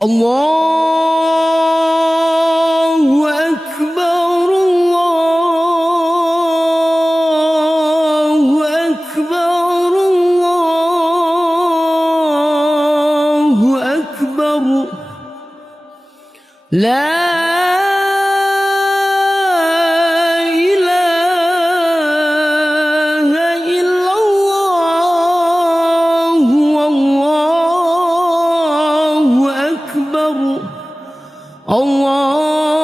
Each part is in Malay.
Allahu Akbar, Allahu Akbar, Allahu Akbar. La Allahu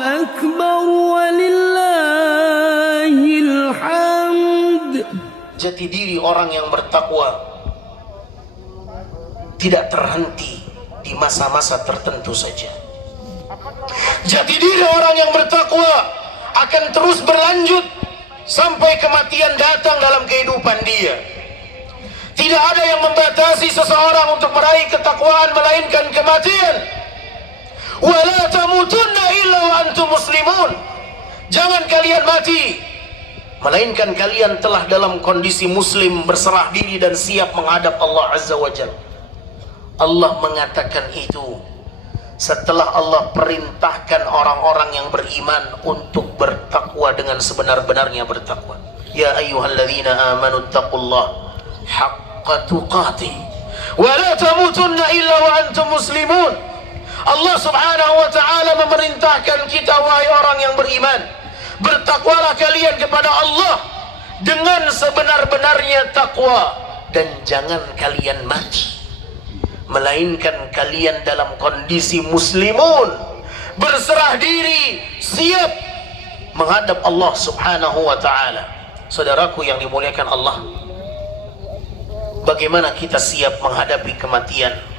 Akbar walillahil hamd. Jati diri orang yang bertakwa tidak terhenti di masa-masa tertentu saja. Jati diri orang yang bertakwa akan terus berlanjut sampai kematian datang dalam kehidupan dia. Tidak ada yang membatasi seseorang untuk meraih ketakwaan melainkan kematian. Wala tamutunna illa wa antum muslimun. Jangan kalian mati melainkan kalian telah dalam kondisi muslim, berserah diri dan siap menghadap Allah Azza wa Jalla. Allah mengatakan itu setelah Allah perintahkan orang-orang yang beriman untuk bertakwa dengan sebenar-benarnya bertakwa. Ya ayyuhalladzina amanu taqullaha haqqa tuqatih wa la tamutunna illa wa antum muslimun. Allah subhanahu wa ta'ala memerintahkan kita, wahai orang yang beriman, bertakwalah kalian kepada Allah dengan sebenar-benarnya takwa, dan jangan kalian mati melainkan kalian dalam kondisi muslimun, berserah diri, siap menghadap Allah subhanahu wa ta'ala. Saudaraku yang dimuliakan Allah, bagaimana kita siap menghadapi kematian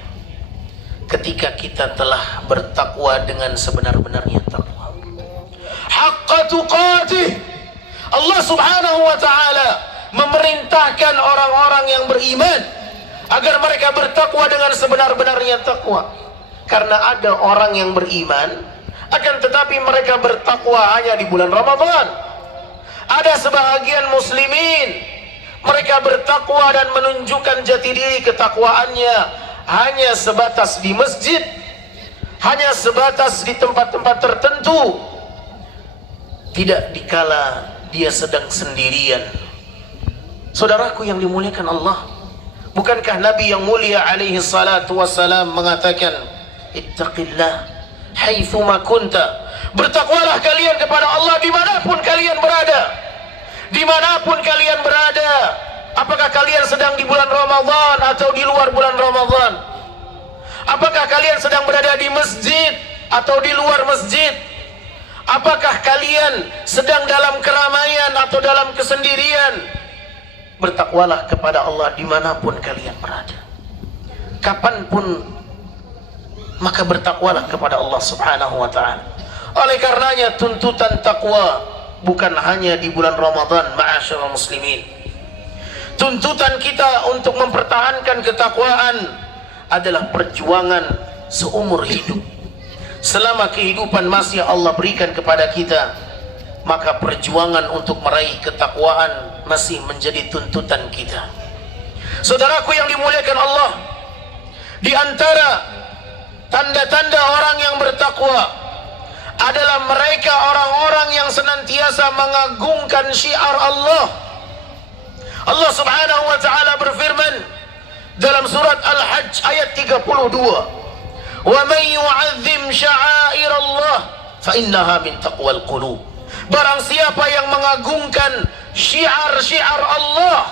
ketika kita telah bertakwa dengan sebenar-benarnya takwa? Haqqa tuqatih. Allah subhanahu wa ta'ala memerintahkan orang-orang yang beriman agar mereka bertakwa dengan sebenar-benarnya takwa. Karena ada orang yang beriman akan tetapi mereka bertakwa hanya di bulan Ramadan. Ada sebahagian muslimin mereka bertakwa dan menunjukkan jati diri ketakwaannya hanya sebatas di masjid, hanya sebatas di tempat-tempat tertentu, tidak dikala dia sedang sendirian. Saudaraku yang dimuliakan Allah, bukankah Nabi yang mulia alaihi salatu wassalam mengatakan, ittaqillah haitsuma kunta, bertakwalah kalian kepada Allah dimanapun kalian berada. Dimanapun kalian berada, apakah kalian sedang di bulan Ramadan atau di luar bulan Ramadan, apakah kalian sedang berada di masjid atau di luar masjid, apakah kalian sedang dalam keramaian atau dalam kesendirian, bertakwalah kepada Allah dimanapun kalian berada, kapanpun, maka bertakwalah kepada Allah subhanahu wa ta'ala. Oleh karenanya tuntutan takwa bukan hanya di bulan Ramadan, ma'asyiral muslimin. Tuntutan kita untuk mempertahankan ketakwaan adalah perjuangan seumur hidup. Selama kehidupan masih Allah berikan kepada kita, maka perjuangan untuk meraih ketakwaan masih menjadi tuntutan kita. Saudaraku yang dimuliakan Allah, di antara tanda-tanda orang yang bertakwa adalah mereka orang-orang yang senantiasa mengagungkan syiar Allah. Allah subhanahu wa ta'ala berfirman dalam surat Al-Hajj ayat 32, wa man yu'azzim sya'air Allah fa innaha min taqwal qulub. Barang siapa yang mengagungkan syiar-syiar Allah,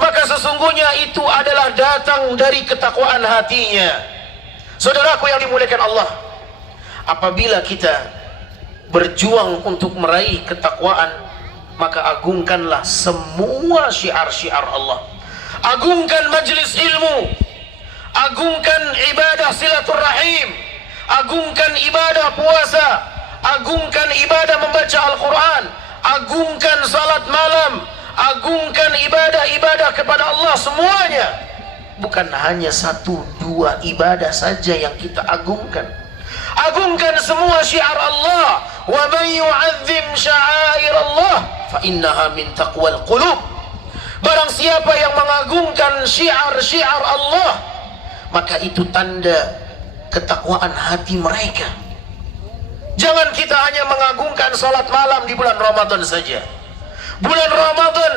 maka sesungguhnya itu adalah datang dari ketakwaan hatinya. Saudaraku yang dimuliakan Allah, apabila kita berjuang untuk meraih ketakwaan, maka agungkanlah semua syiar-syiar Allah. Agungkan majlis ilmu, agungkan ibadah silaturahim, agungkan ibadah puasa, agungkan ibadah membaca Al-Quran, agungkan salat malam, agungkan ibadah-ibadah kepada Allah semuanya. Bukan hanya satu dua ibadah saja yang kita agungkan. Agungkan semua syiar Allah. Wa man yu'azzim sya'air Allah fa innaha min taqwal qulub. Barang siapa yang mengagungkan syiar-syiar Allah, maka itu tanda ketakwaan hati mereka. Jangan kita hanya mengagungkan salat malam di bulan Ramadan saja. Bulan Ramadan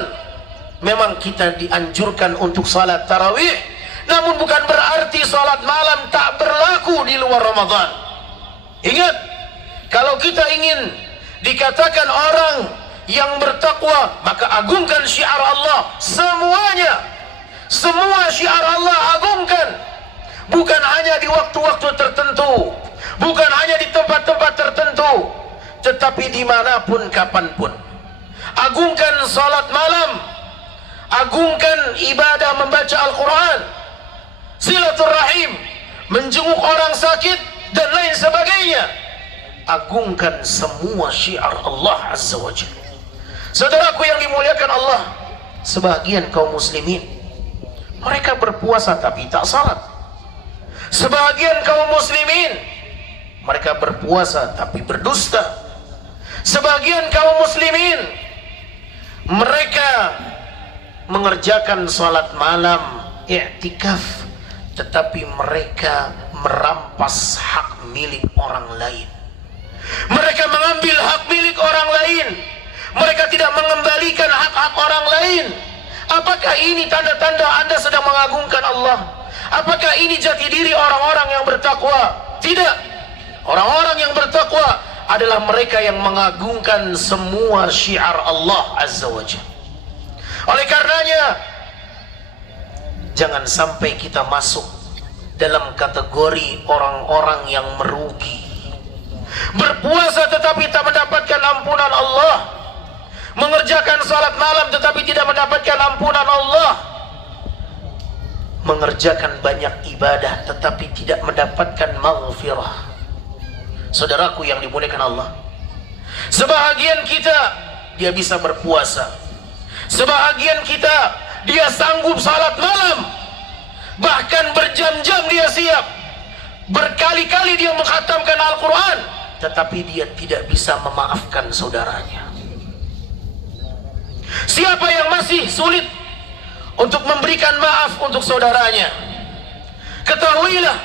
memang kita dianjurkan untuk salat tarawih, namun bukan berarti salat malam tak berlaku di luar Ramadan. Ingat, kalau kita ingin dikatakan orang yang bertakwa, maka agungkan syiar Allah semuanya. Semua syiar Allah agungkan, bukan hanya di waktu-waktu tertentu, bukan hanya di tempat-tempat tertentu, tetapi dimanapun kapanpun. Agungkan salat malam, agungkan ibadah membaca Al-Quran, silaturahim, menjenguk orang sakit, dan lain sebagainya. Agungkan semua syiar Allah Azza wa Jalla. Saudaraku yang dimuliakan Allah, sebagian kaum muslimin mereka berpuasa tapi tak salat. Sebagian kaum muslimin mereka berpuasa tapi berdusta. Sebagian kaum muslimin mereka mengerjakan salat malam, i'tikaf, tetapi mereka merampas hak milik orang lain. Mereka mengambil hak milik orang lain. Mereka tidak mengembalikan hak-hak orang lain. Apakah ini tanda-tanda Anda sedang mengagungkan Allah? Apakah ini jati diri orang-orang yang bertakwa? Tidak. Orang-orang yang bertakwa adalah mereka yang mengagungkan semua syiar Allah Azza wa Jalla. Oleh karenanya, jangan sampai kita masuk dalam kategori orang-orang yang merugi. Berpuasa tetapi tak mendapatkan ampunan Allah, mengerjakan salat malam tetapi tidak mendapatkan ampunan Allah, mengerjakan banyak ibadah tetapi tidak mendapatkan maghfirah. Saudaraku yang dimuliakan Allah, sebahagian kita dia bisa berpuasa, sebahagian kita dia sanggup salat malam, bahkan berjam-jam dia siap, berkali-kali dia mengkhatamkan Al-Quran, tetapi dia tidak bisa memaafkan saudaranya. Siapa yang masih sulit untuk memberikan maaf untuk saudaranya, ketahuilah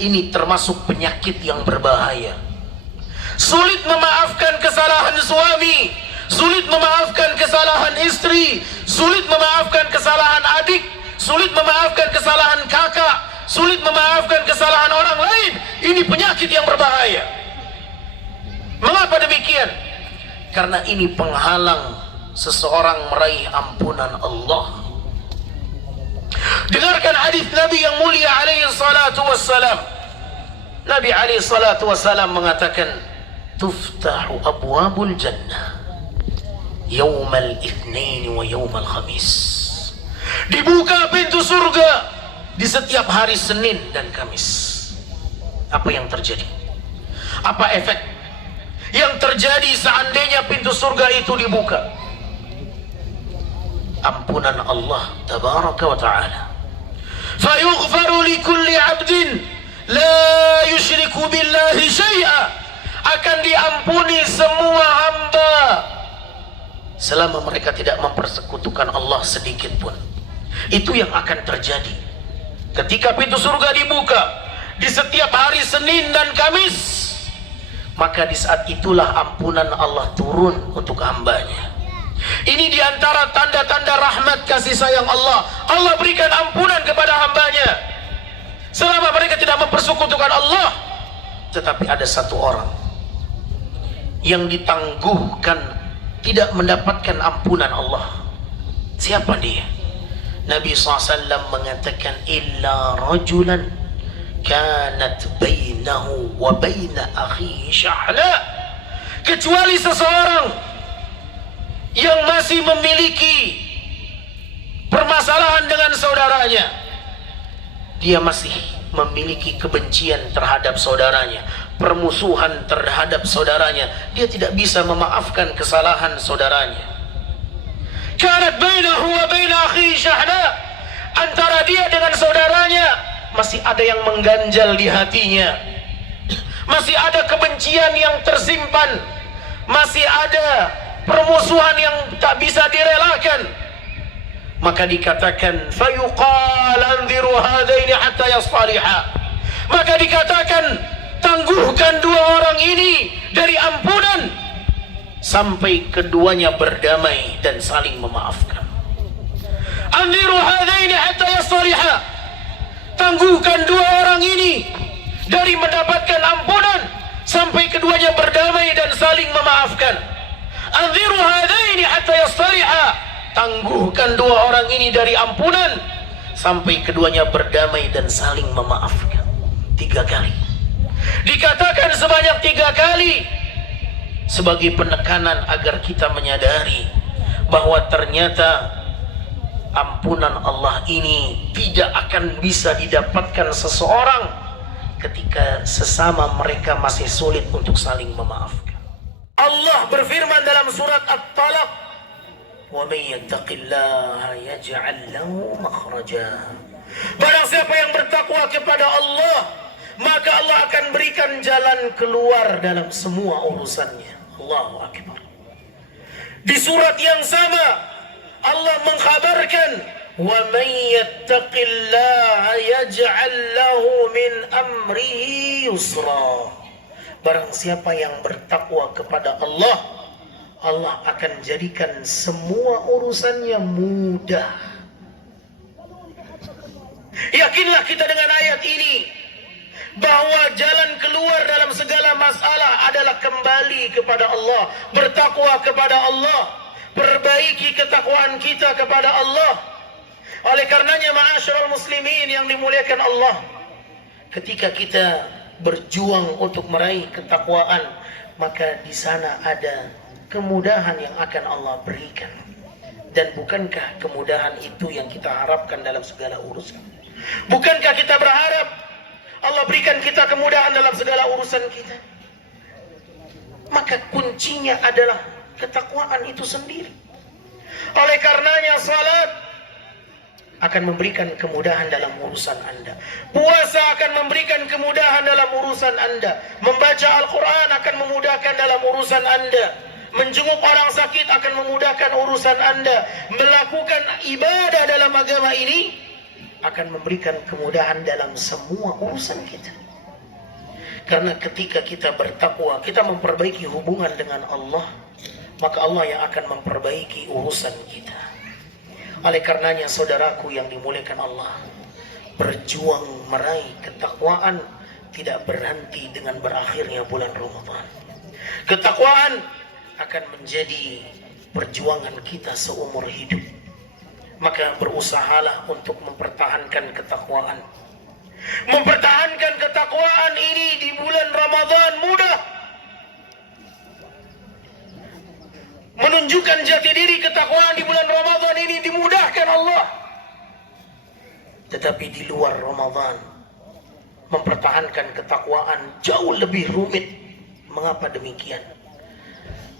ini termasuk penyakit yang berbahaya. Sulit memaafkan kesalahan suami, sulit memaafkan kesalahan istri, sulit memaafkan kesalahan adik, sulit memaafkan kesalahan kakak, sulit memaafkan kesalahan orang lain. Ini penyakit yang berbahaya. Mengapa demikian? Karena ini penghalang seseorang meraih ampunan Allah. Dengarkan hadis Nabi yang mulia alaihi salatu wassalam. Nabi alaihi salatu wassalam mengatakan, tuftahu abwabul jannah yaumal itsnain wa yaumal khamis. Dibuka pintu surga di setiap hari Senin dan Kamis. Apa yang terjadi? Apa efek yang terjadi seandainya pintu surga itu dibuka? Ampunan Allah tabaraka wa ta'ala. Fayughfaru likulli abdin la yushriku billahi syai'a. Akan diampuni semua hamba selama mereka tidak mempersekutukan Allah sedikit pun. Itu yang akan terjadi ketika pintu surga dibuka di setiap hari Senin dan Kamis. Maka di saat itulah ampunan Allah turun untuk hambanya. Ini diantara tanda-tanda rahmat kasih sayang Allah. Allah berikan ampunan kepada hambanya selama mereka tidak mempersekutukan Allah. Tetapi ada satu orang yang ditangguhkan tidak mendapatkan ampunan Allah. Siapa dia? Nabi SAW mengatakan, illa rajulan kanat bainahu wa baina akhihi syahla. Kecuali seseorang yang masih memiliki permasalahan dengan saudaranya, dia masih memiliki kebencian terhadap saudaranya, permusuhan terhadap saudaranya, dia tidak bisa memaafkan kesalahan saudaranya. Kanat bainahu wa baina akhihi syahna, antara dia dengan saudaranya masih ada yang mengganjal di hatinya, masih ada kebencian yang tersimpan, masih ada permusuhan yang tak bisa direlakan. Maka dikatakan fayuqal anziru hadaini hatta yastaliha. Maka dikatakan tangguhkan dua orang ini dari ampunan sampai keduanya berdamai dan saling memaafkan. Anziru hadaini hatta yastaliha. Tangguhkan dua orang ini dari mendapatkan ampunan sampai keduanya berdamai dan saling memaafkan. Anziru hadaini hatta yastaliha. Tangguhkan dua orang ini dari ampunan sampai keduanya berdamai dan saling memaafkan. 3 kali. Dikatakan sebanyak 3 kali sebagai penekanan agar kita menyadari bahwa ternyata ampunan Allah ini tidak akan bisa didapatkan seseorang ketika sesama mereka masih sulit untuk saling memaafkan. Allah berfirman dalam surat At-Talaq, وَمَنْ يَتَّقِ اللَّهَ يَجْعَلْ لَهُ مَخْرَجًا. Barang siapa yang bertakwa kepada Allah, maka Allah akan berikan jalan keluar dalam semua urusannya. Allahu Akbar. Di surat yang sama Allah mengkhabarkan, وَمَنْ يَتَّقِ اللَّهَ يَجْعَلْ لَهُ مِنْ أَمْرِهِ يُسْرًا. Barang siapa yang bertakwa kepada Allah, Allah akan jadikan semua urusannya mudah. Yakinlah kita dengan ayat ini bahwa jalan keluar dalam segala masalah adalah kembali kepada Allah, bertakwa kepada Allah, perbaiki ketakwaan kita kepada Allah. Oleh karenanya ma'asyiral muslimin yang dimuliakan Allah, ketika kita berjuang untuk meraih ketakwaan, maka di sana ada kemudahan yang akan Allah berikan. Dan bukankah kemudahan itu yang kita harapkan dalam segala urusan? Bukankah kita berharap Allah berikan kita kemudahan dalam segala urusan kita? Maka kuncinya adalah ketakwaan itu sendiri. Oleh karenanya salat akan memberikan kemudahan dalam urusan Anda. Puasa akan memberikan kemudahan dalam urusan Anda. Membaca Al-Quran akan memudahkan dalam urusan Anda. Menjenguk orang sakit akan memudahkan urusan Anda. Melakukan ibadah dalam agama ini akan memberikan kemudahan dalam semua urusan kita. Karena ketika kita bertakwa, kita memperbaiki hubungan dengan Allah, maka Allah yang akan memperbaiki urusan kita. Oleh karenanya saudaraku yang dimuliakan Allah, berjuang meraih ketakwaan tidak berhenti dengan berakhirnya bulan Ramadan. Ketakwaan akan menjadi perjuangan kita seumur hidup. Maka berusahalah untuk mempertahankan ketakwaan. Mempertahankan ketakwaan ini di bulan Ramadan mudah. Menunjukkan jati diri ketakwaan di bulan Ramadan ini dimudahkan Allah. Tetapi di luar Ramadan, mempertahankan ketakwaan jauh lebih rumit. Mengapa demikian?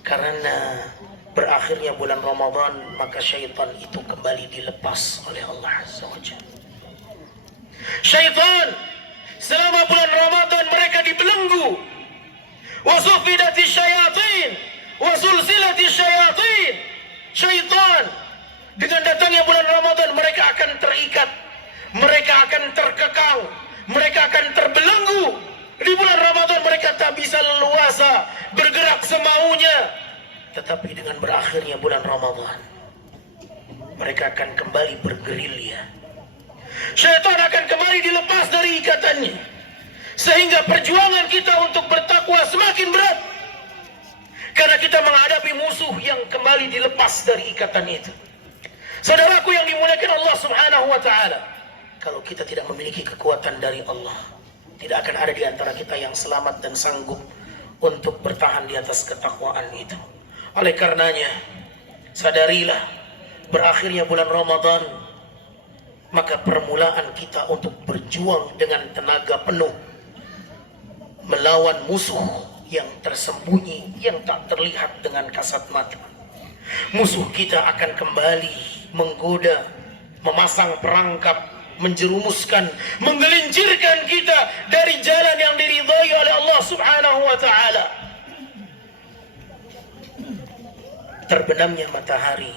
Karena berakhirnya bulan Ramadan, maka syaitan itu kembali dilepas oleh Allah Azza wa Jalla. Syaitan selama bulan Ramadan mereka dibelenggu. Wasufidati syayatin, wasulsilati syayatin. Syaitan dengan datangnya bulan Ramadan mereka akan terikat, mereka akan terkekang, mereka akan terbelenggu. Di bulan Ramadan mereka tak bisa leluasa bergerak semaunya. Tetapi dengan berakhirnya bulan Ramadan, mereka akan kembali bergerilya. Syaitan akan kembali dilepas dari ikatannya, sehingga perjuangan kita untuk bertakwa semakin berat. Karena kita menghadapi musuh yang kembali dilepas dari ikatan itu. Saudaraku yang dimuliakan Allah Subhanahu wa ta'ala, kalau kita tidak memiliki kekuatan dari Allah, tidak akan ada di antara kita yang selamat dan sanggup untuk bertahan di atas ketakwaan itu. Oleh karenanya, sadarilah berakhirnya bulan Ramadan, maka permulaan kita untuk berjuang dengan tenaga penuh melawan musuh yang tersembunyi, yang tak terlihat dengan kasat mata. Musuh kita akan kembali menggoda, memasang perangkap, menjerumuskan, menggelincirkan kita dari jalan yang diridhai oleh Allah Subhanahu wa ta'ala. Terbenamnya matahari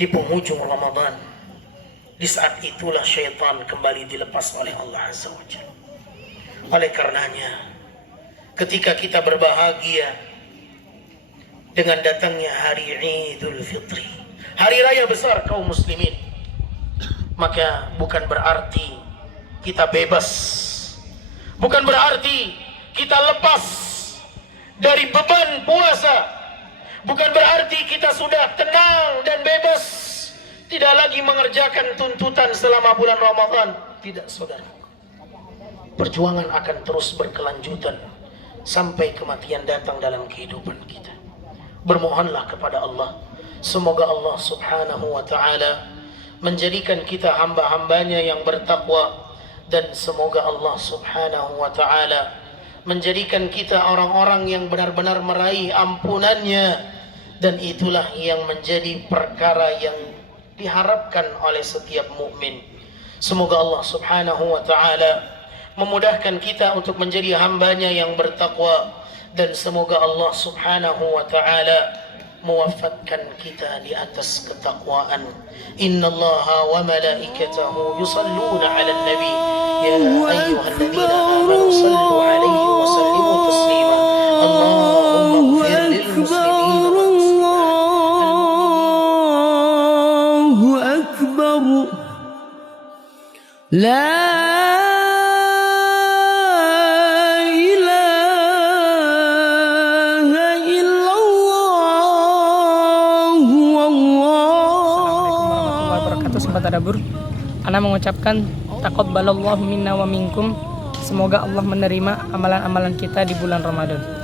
di penghujung Ramadan. Di saat itulah syaitan kembali dilepas oleh Allah Azza wa Jalla. Oleh karenanya, ketika kita berbahagia dengan datangnya hari Idul Fitri, hari raya besar kaum muslimin, maka bukan berarti kita bebas, bukan berarti kita lepas dari beban puasa, bukan berarti kita sudah tenang dan bebas, tidak lagi mengerjakan tuntutan selama bulan Ramadan. Tidak, saudara. Perjuangan akan terus berkelanjutan sampai kematian datang dalam kehidupan kita. Bermohonlah kepada Allah, semoga Allah subhanahu wa ta'ala menjadikan kita hamba-hambanya yang bertakwa, dan semoga Allah subhanahu wa ta'ala menjadikan kita orang-orang yang benar-benar meraih ampunannya, dan itulah yang menjadi perkara yang diharapkan oleh setiap mukmin. Semoga Allah subhanahu wa ta'ala memudahkan kita untuk menjadi hambanya yang bertakwa, dan semoga Allah subhanahu wa ta'ala mewafatkan kita di atas ketakwaan. Innallaha wa malaikatahu yusalluna 'alan nabi ya ayyuhalladzina amanu sallu 'alaihi wa sallimu taslima. Allahumma ighfir lil muslimin Allahu akbar. La Sobat Tadabbur, ana mengucapkan taqabbalallahu minna wa minkum. Semoga Allah menerima amalan-amalan kita di bulan Ramadan.